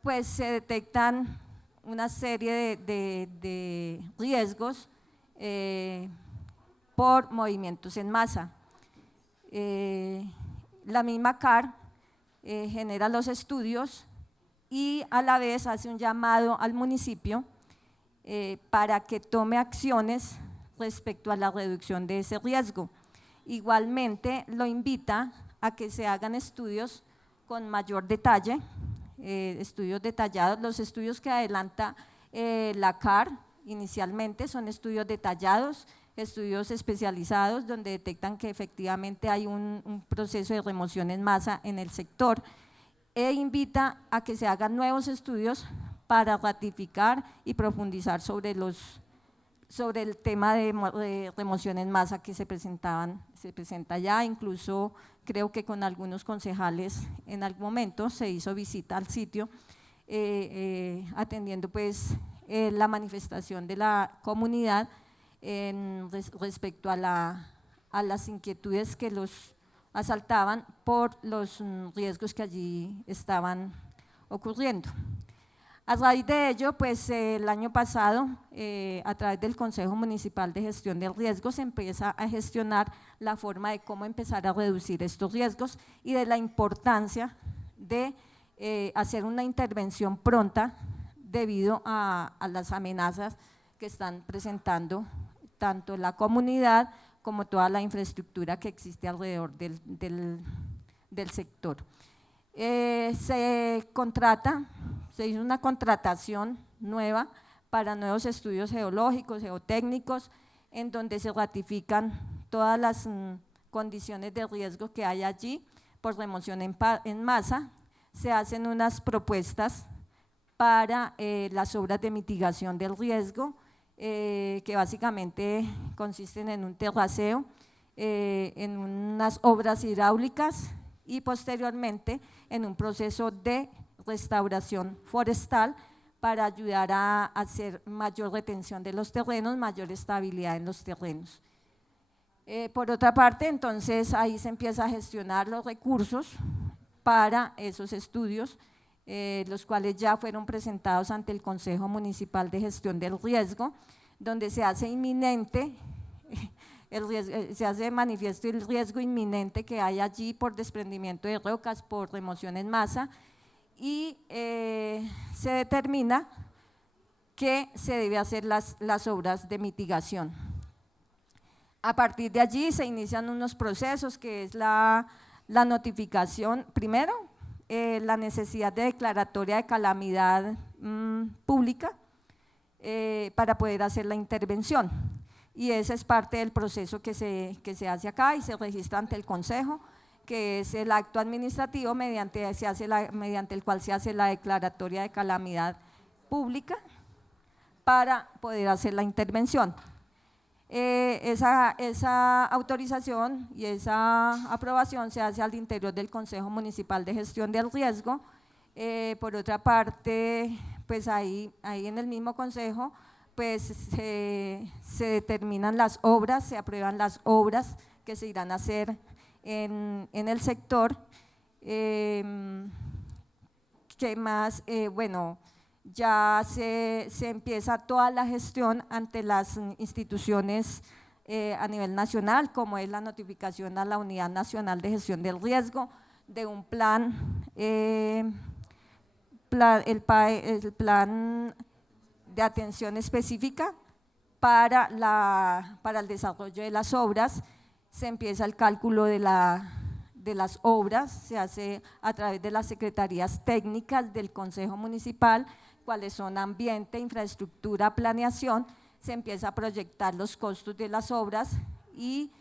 pues se detectan una serie de riesgos por movimientos en masa. La misma CAR genera los estudios y a la vez hace un llamado al municipio para que tome acciones respecto a la reducción de ese riesgo. Igualmente lo invita a que se hagan estudios con mayor detalle, estudios detallados. Los estudios que adelanta la CAR inicialmente son estudios detallados, estudios especializados donde detectan que efectivamente hay un proceso de remoción en masa en el sector, e invita a que se hagan nuevos estudios para ratificar y profundizar sobre el tema de remoción en masa que se presenta ya. Incluso creo que con algunos concejales en algún momento se hizo visita al sitio, atendiendo pues la manifestación de la comunidad respecto a las inquietudes que los asaltaban por los riesgos que allí estaban ocurriendo. A raíz de ello, pues el año pasado, a través del Consejo Municipal de Gestión del Riesgo, se empieza a gestionar la forma de cómo empezar a reducir estos riesgos y de la importancia de hacer una intervención pronta debido a las amenazas que están presentando tanto la comunidad como toda la infraestructura que existe alrededor del sector. Se hizo una contratación nueva para nuevos estudios geológicos, geotécnicos, en donde se ratifican todas las condiciones de riesgo que hay allí por remoción en masa. Se hacen unas propuestas para las obras de mitigación del riesgo, que básicamente consisten en un terraceo, en unas obras hidráulicas y posteriormente en un proceso de restauración forestal para ayudar a hacer mayor retención de los terrenos, mayor estabilidad en los terrenos. Por otra parte, entonces ahí se empieza a gestionar los recursos para esos estudios, los cuales ya fueron presentados ante el Consejo Municipal de Gestión del Riesgo, donde se hace inminente se hace manifiesto el riesgo inminente que hay allí por desprendimiento de rocas, por remoción en masa, y se determina que se debe hacer las obras de mitigación. A partir de allí se inician unos procesos que es la notificación, primero, la necesidad de declaratoria de calamidad pública para poder hacer la intervención, y ese es parte del proceso que se hace acá y se registra ante el Consejo, que es el acto administrativo mediante el cual se hace la declaratoria de calamidad pública para poder hacer la intervención. Esa autorización y esa aprobación se hace al interior del Consejo Municipal de Gestión del Riesgo. Por otra parte, pues ahí en el mismo consejo pues se determinan las obras, se aprueban las obras que se irán a hacer en el sector. ¿Qué más? Bueno, ya se empieza toda la gestión ante las instituciones a nivel nacional, como es la notificación a la Unidad Nacional de Gestión del Riesgo de un plan, el plan de atención específica para el desarrollo de las obras. Se empieza el cálculo de las obras, se hace a través de las secretarías técnicas del Consejo Municipal, cuáles son ambiente, infraestructura, planeación, se empieza a proyectar los costos de las obras y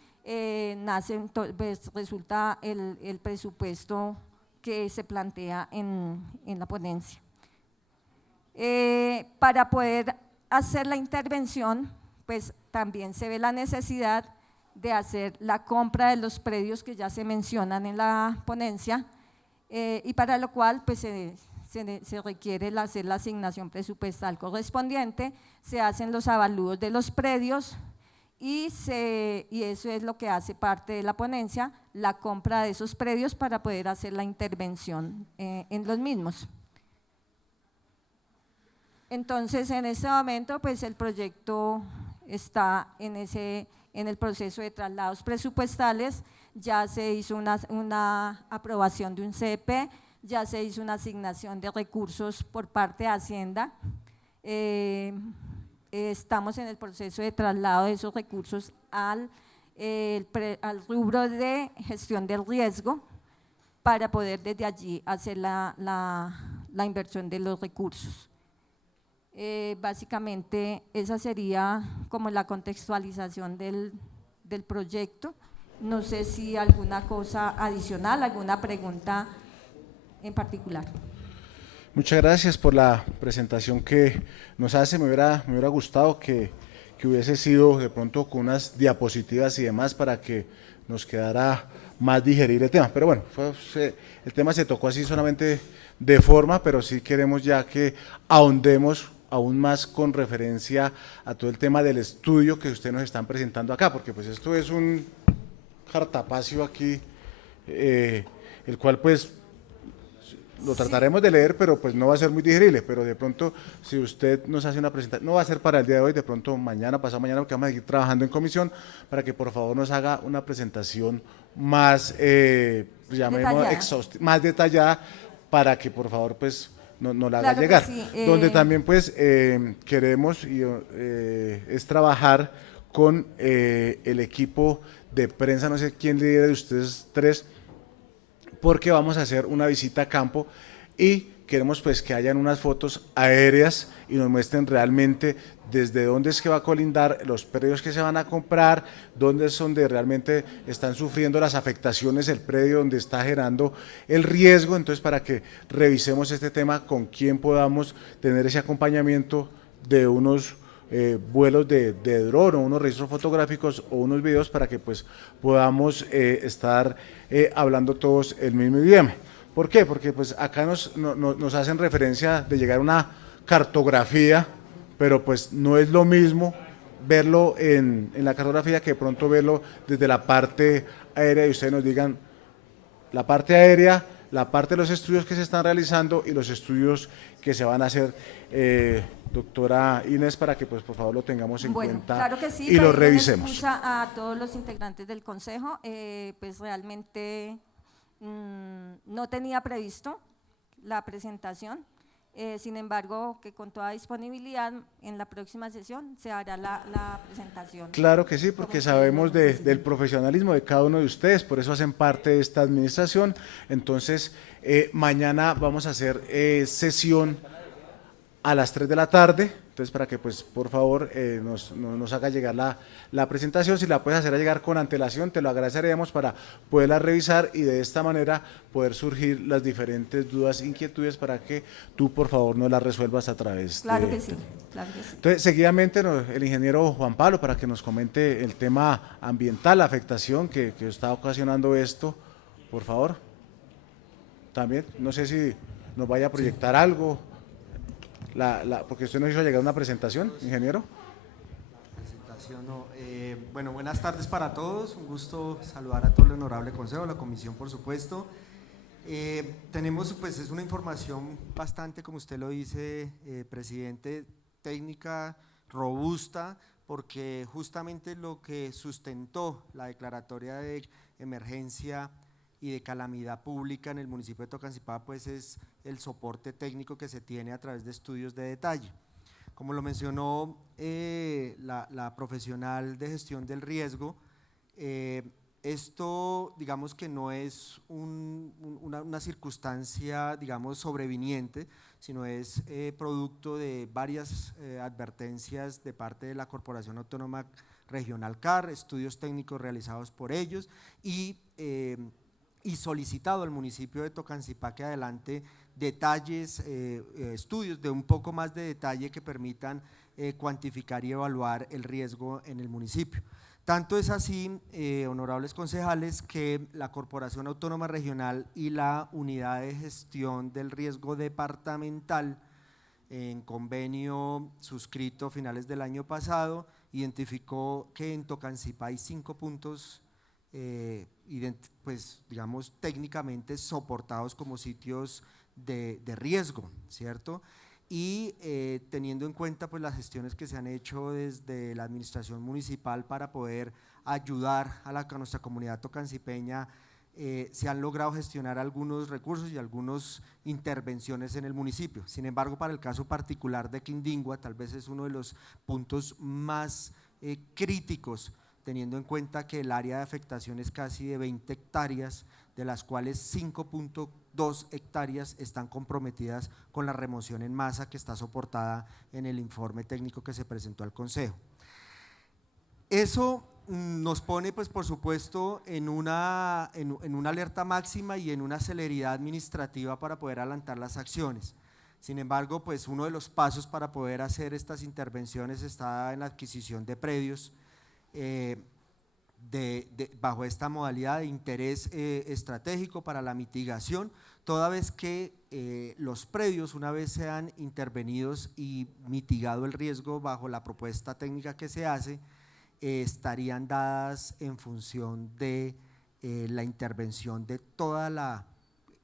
resulta el presupuesto que se plantea en la ponencia. Para poder hacer la intervención, pues también se ve la necesidad de hacer la compra de los predios que ya se mencionan en la ponencia, y para lo cual pues se requiere hacer la asignación presupuestal correspondiente, se hacen los avalúos de los predios y eso es lo que hace parte de la ponencia, la compra de esos predios para poder hacer la intervención en los mismos. Entonces, en este momento, pues el proyecto está en el proceso de traslados presupuestales, ya se hizo una aprobación de un CEP, ya se hizo una asignación de recursos por parte de Hacienda, estamos en el proceso de traslado de esos recursos al rubro de gestión del riesgo para poder desde allí hacer la inversión de los recursos. Básicamente esa sería como la contextualización del proyecto. No sé si alguna cosa adicional, alguna pregunta en particular. Muchas gracias por la presentación que nos hace. Me hubiera gustado que hubiese sido de pronto con unas diapositivas y demás para que nos quedara más digerible el tema. Pero bueno, el tema se tocó así solamente de forma, pero sí queremos ya que ahondemos aún más con referencia a todo el tema del estudio que ustedes nos están presentando acá, porque pues esto es un cartapacio aquí, el cual pues lo trataremos de leer, pero pues no va a ser muy digerible, pero de pronto si usted nos hace una presentación, no va a ser para el día de hoy, de pronto mañana, pasado mañana, porque vamos a seguir trabajando en comisión, para que por favor nos haga una presentación más, más detallada, para que por favor pues no la haga Claro que llegar, sí, donde también pues queremos es trabajar con el equipo de prensa, no sé quién lidera de ustedes tres, porque vamos a hacer una visita a campo y queremos pues que hayan unas fotos aéreas y nos muestren realmente desde dónde es que va a colindar los predios que se van a comprar, dónde es donde realmente están sufriendo las afectaciones el predio, donde está generando el riesgo. Entonces, para que revisemos este tema, con quién podamos tener ese acompañamiento de unos vuelos de dron o unos registros fotográficos o unos videos, para que pues podamos estar hablando todos el mismo idioma. ¿Por qué? Porque pues acá nos hacen referencia de llegar a una cartografía, pero pues no es lo mismo verlo en la cartografía que de pronto verlo desde la parte aérea y ustedes nos digan la parte aérea, la parte de los estudios que se están realizando y los estudios que se van a hacer, doctora Inés, para que pues por favor lo tengamos en cuenta, claro que sí, y lo revisemos. Excusa a todos los integrantes del consejo, pues realmente no tenía previsto la presentación, sin embargo que con toda disponibilidad en la próxima sesión se hará la presentación. Claro que sí, porque sabemos del profesionalismo de cada uno de ustedes, por eso hacen parte de esta administración. Entonces mañana vamos a hacer sesión a las 3 de la tarde, entonces para que pues por favor nos haga llegar la presentación, si la puedes hacer llegar con antelación te lo agradeceríamos para poderla revisar y de esta manera poder surgir las diferentes dudas, inquietudes, para que tú por favor nos las resuelvas a través claro de… Que sí, claro que sí. Entonces seguidamente el ingeniero Juan Pablo, para que nos comente el tema ambiental, la afectación que está ocasionando esto, por favor. También, no sé si nos vaya a proyectar algo. Porque usted nos hizo llegar una presentación, ingeniero. Presentación, no. Bueno, buenas tardes para todos, un gusto saludar a todo el honorable consejo, la comisión por supuesto. Tenemos pues es una información bastante, como usted lo dice, presidente, técnica, robusta, porque justamente lo que sustentó la declaratoria de emergencia y de calamidad pública en el municipio de Tocancipá pues es el soporte técnico que se tiene a través de estudios de detalle. Como lo mencionó la profesional de gestión del riesgo, Esto, digamos que no es una circunstancia, digamos, sobreviniente, sino es producto de varias advertencias de parte de la Corporación Autónoma Regional CAR, estudios técnicos realizados por ellos y solicitado al municipio de Tocancipá que adelante detalles, estudios de un poco más de detalle que permitan cuantificar y evaluar el riesgo en el municipio. Tanto es así, honorables concejales, que la Corporación Autónoma Regional y la Unidad de Gestión del Riesgo Departamental, en convenio suscrito a finales del año pasado, identificó que en Tocancipá hay 5 puntos, pues digamos técnicamente soportados como sitios de riesgo, ¿cierto? Y teniendo en cuenta pues las gestiones que se han hecho desde la administración municipal para poder ayudar a nuestra comunidad tocancipeña, se han logrado gestionar algunos recursos y algunas intervenciones en el municipio. Sin embargo, para el caso particular de Quindingua, tal vez es uno de los puntos más críticos, teniendo en cuenta que el área de afectación es casi de 20 hectáreas, de las cuales 5.2 hectáreas están comprometidas con la remoción en masa que está soportada en el informe técnico que se presentó al Consejo. Eso nos pone, pues por supuesto, en una alerta máxima y en una celeridad administrativa para poder adelantar las acciones. Sin embargo, pues uno de los pasos para poder hacer estas intervenciones está en la adquisición de predios, bajo esta modalidad de interés estratégico para la mitigación, toda vez que los predios, una vez sean intervenidos y mitigado el riesgo bajo la propuesta técnica que se hace, estarían dadas en función de la intervención de toda la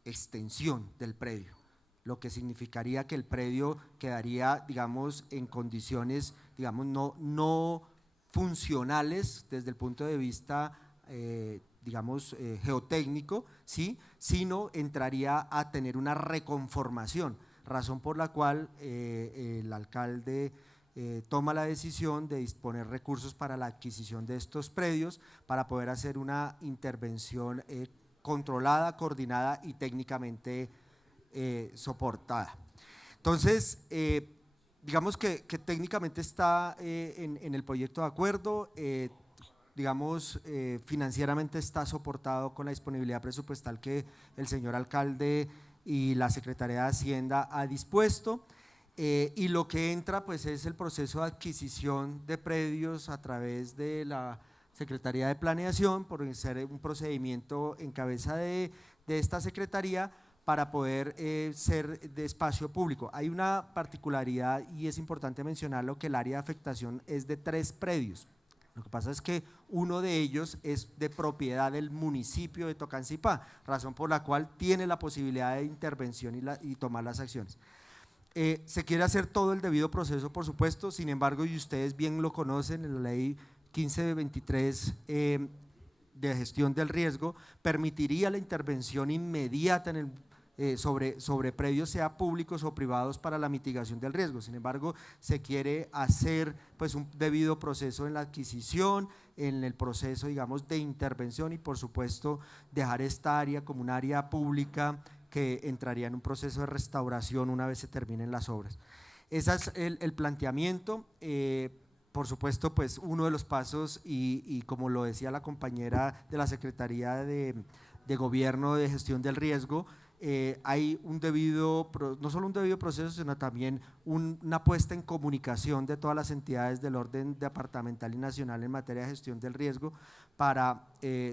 extensión del predio, lo que significaría que el predio quedaría, digamos, en condiciones, digamos, no funcionales desde el punto de vista, digamos, geotécnico, ¿sí? Sino entraría a tener una reconformación, razón por la cual el alcalde toma la decisión de disponer recursos para la adquisición de estos predios para poder hacer una intervención controlada, coordinada y técnicamente soportada. Entonces, digamos que técnicamente está en el proyecto de acuerdo, digamos, financieramente está soportado con la disponibilidad presupuestal que el señor alcalde y la Secretaría de Hacienda ha dispuesto, y lo que entra pues es el proceso de adquisición de predios a través de la Secretaría de Planeación, por ser un procedimiento en cabeza de esta Secretaría, para poder ser de espacio público. Hay una particularidad y es importante mencionarlo, que el área de afectación es de 3 predios. Lo que pasa es que uno de ellos es de propiedad del municipio de Tocancipá, razón por la cual tiene la posibilidad de intervención y tomar las acciones. Se quiere hacer todo el debido proceso, por supuesto, sin embargo, y ustedes bien lo conocen, en la ley 1523 de gestión del riesgo, permitiría la intervención inmediata en sobre predios, sea públicos o privados, para la mitigación del riesgo. Sin embargo, se quiere hacer pues un debido proceso en la adquisición, en el proceso, digamos, de intervención, y por supuesto dejar esta área como un área pública que entraría en un proceso de restauración una vez se terminen las obras. Ese es el planteamiento. Por supuesto, pues uno de los pasos, y como lo decía la compañera de la Secretaría de Gobierno de Gestión del Riesgo, hay un debido, no solo un debido proceso, sino también una puesta en comunicación de todas las entidades del orden departamental y nacional en materia de gestión del riesgo para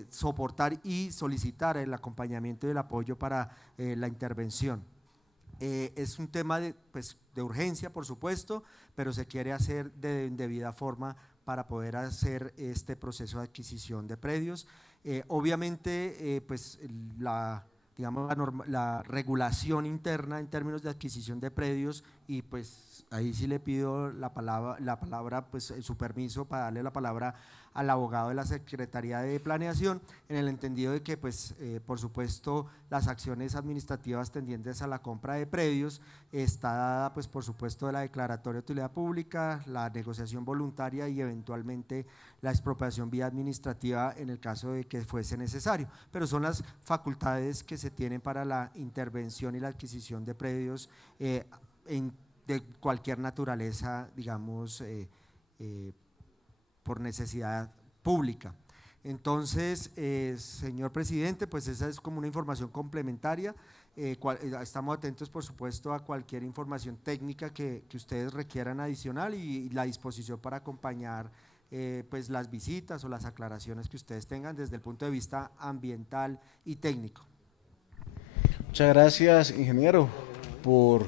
soportar y solicitar el acompañamiento y el apoyo para la intervención. Es un tema de urgencia, por supuesto, pero se quiere hacer de debida forma para poder hacer este proceso de adquisición de predios. Obviamente, pues digamos, la regulación interna en términos de adquisición de predios y pues ahí sí le pido la palabra, pues su permiso para darle la palabra al abogado de la Secretaría de Planeación, en el entendido de que pues por supuesto las acciones administrativas tendientes a la compra de predios está dada pues por supuesto de la declaratoria de utilidad pública, la negociación voluntaria y eventualmente la expropiación vía administrativa en el caso de que fuese necesario, pero son las facultades que se tienen para la intervención y la adquisición de predios de cualquier naturaleza, digamos, por necesidad pública. Entonces, señor presidente, pues esa es como una información complementaria. Estamos atentos, por supuesto, a cualquier información técnica que ustedes requieran adicional y la disposición para acompañar pues las visitas o las aclaraciones que ustedes tengan desde el punto de vista ambiental y técnico. Muchas gracias, ingeniero, por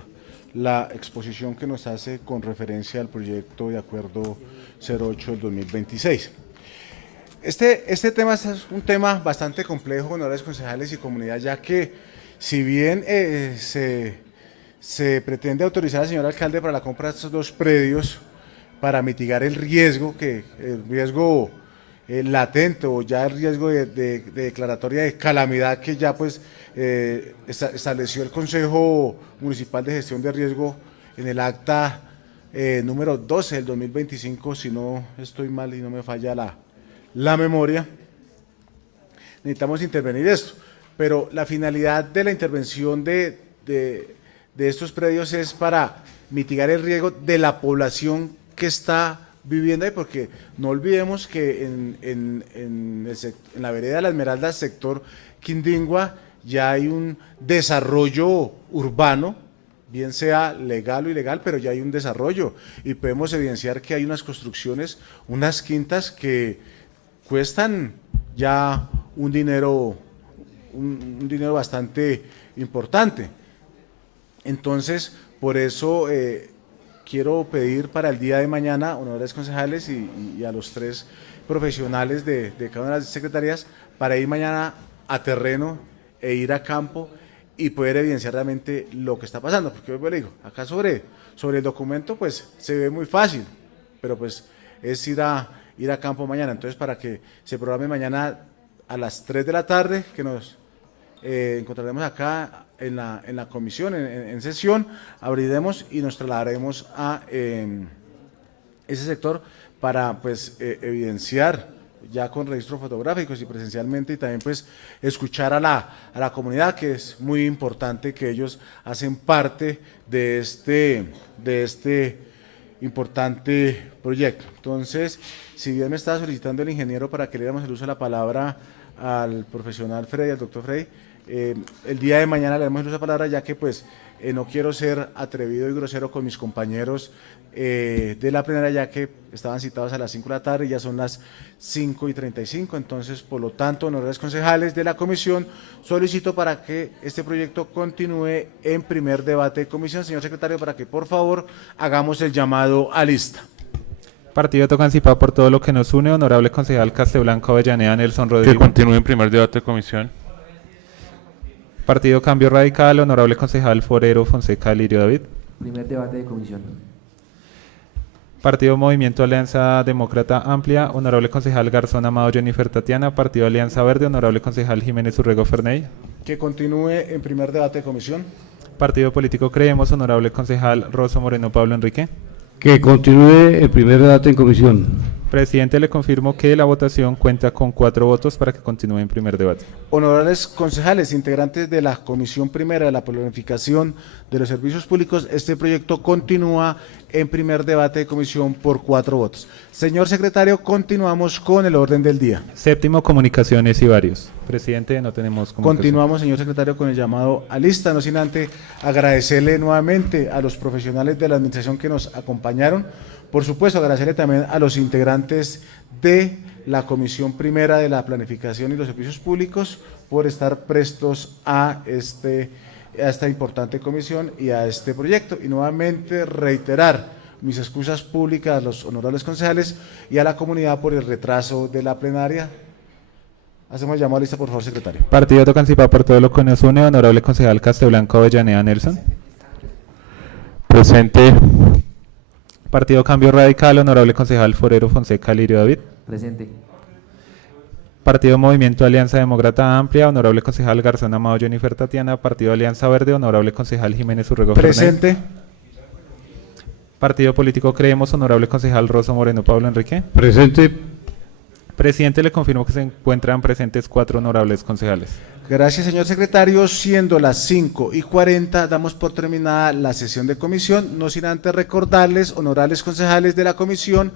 la exposición que nos hace con referencia al proyecto de acuerdo 08 del 2026. Este tema es un tema bastante complejo, honorables concejales y comunidad, ya que si bien se pretende autorizar al señor alcalde para la compra de estos dos predios para mitigar el riesgo latente o ya el riesgo de declaratoria de calamidad que ya pues estableció el Consejo Municipal de Gestión de Riesgo en el acta número 12 del 2025, si no estoy mal y no me falla la memoria, necesitamos intervenir esto, pero la finalidad de la intervención de estos predios es para mitigar el riesgo de la población que está viviendo ahí, porque no olvidemos que en la vereda de la Esmeralda, sector Quindingua, ya hay un desarrollo urbano, bien sea legal o ilegal, pero ya hay un desarrollo y podemos evidenciar que hay unas construcciones, unas quintas que cuestan ya un dinero bastante importante. Entonces, por eso quiero pedir para el día de mañana, honorables concejales y a los tres profesionales de cada una de las secretarías, para ir mañana a terreno e ir a campo y poder evidenciar realmente lo que está pasando, porque yo le digo, acá sobre el documento pues se ve muy fácil, pero pues es ir a campo mañana. Entonces, para que se programe mañana a las 3 de la tarde, que nos encontraremos acá en la comisión, en sesión, abriremos y nos trasladaremos a ese sector para pues evidenciar ya con registros fotográficos y presencialmente, y también pues escuchar a la comunidad, que es muy importante que ellos hacen parte de este importante proyecto. Entonces, si bien me estaba solicitando el ingeniero para que le diéramos el uso de la palabra al profesional Freddy, al doctor Freddy, el día de mañana le damos el uso de la palabra, ya que pues no quiero ser atrevido y grosero con mis compañeros de la plenaria, ya que estaban citados a las 5 de la tarde y ya son las 5:35, entonces por lo tanto, honorables concejales de la comisión, solicito para que este proyecto continúe en primer debate de comisión. Señor secretario, para que por favor hagamos el llamado a lista. Partido Tocancipá, por todo lo que nos une, honorable concejal Casteblanco Avellaneda Nelson Que Rodríguez. continúe en primer debate de comisión. Partido Cambio Radical, honorable concejal Forero Fonseca Lirio David. Primer debate de comisión. Partido Movimiento Alianza Demócrata Amplia, honorable concejal Garzón Amado Jennifer Tatiana. Partido Alianza Verde, honorable concejal Jiménez Urrego Ferney. Que continúe en primer debate de comisión. Partido Político Creemos, honorable concejal Rosso Moreno Pablo Enrique. Que continúe el primer debate en comisión. Presidente, le confirmo que la votación cuenta con 4 votos para que continúe en primer debate. Honorables concejales, integrantes de la Comisión Primera de la Planificación de los Servicios Públicos, este proyecto continúa en primer debate de comisión por 4 votos. Señor secretario, continuamos con el orden del día. Séptimo, comunicaciones y varios. Presidente, no tenemos comunicación. Continuamos, señor secretario, con el llamado a lista, no sin antes agradecerle nuevamente a los profesionales de la administración que nos acompañaron. Por supuesto, agradecerle también a los integrantes de la Comisión Primera de la Planificación y los Servicios Públicos por estar prestos a esta importante comisión y a este proyecto. Y nuevamente reiterar mis excusas públicas a los honorables concejales y a la comunidad por el retraso de la plenaria. Hacemos el llamado a lista, por favor, secretario. Partido Tocancipá, por todo lo que nos une, honorable concejal Casteblanco Avellaneda Nelson. Presente. Partido Cambio Radical, honorable concejal Forero Fonseca Lirio David. Presente. Partido Movimiento Alianza Demócrata Amplia, honorable concejal Garzón Amado Jennifer Tatiana. Partido Alianza Verde, honorable concejal Jiménez Urrego Fernández. Presente. Partido Político Creemos, honorable concejal Rosso Moreno Pablo Enrique. Presente. Presidente, le confirmo que se encuentran presentes 4 honorables concejales. Gracias, señor secretario. Siendo las 5:40, damos por terminada la sesión de comisión, no sin antes recordarles, honorables concejales de la comisión,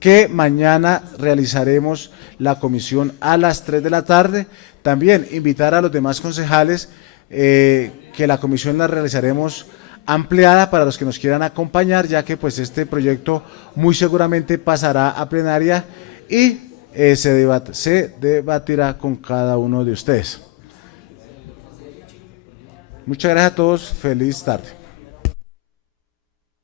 que mañana realizaremos la comisión a las 3 de la tarde. También invitar a los demás concejales que la comisión la realizaremos ampliada para los que nos quieran acompañar, ya que pues este proyecto muy seguramente pasará a plenaria y se debatirá con cada uno de ustedes. Muchas gracias a todos, feliz tarde.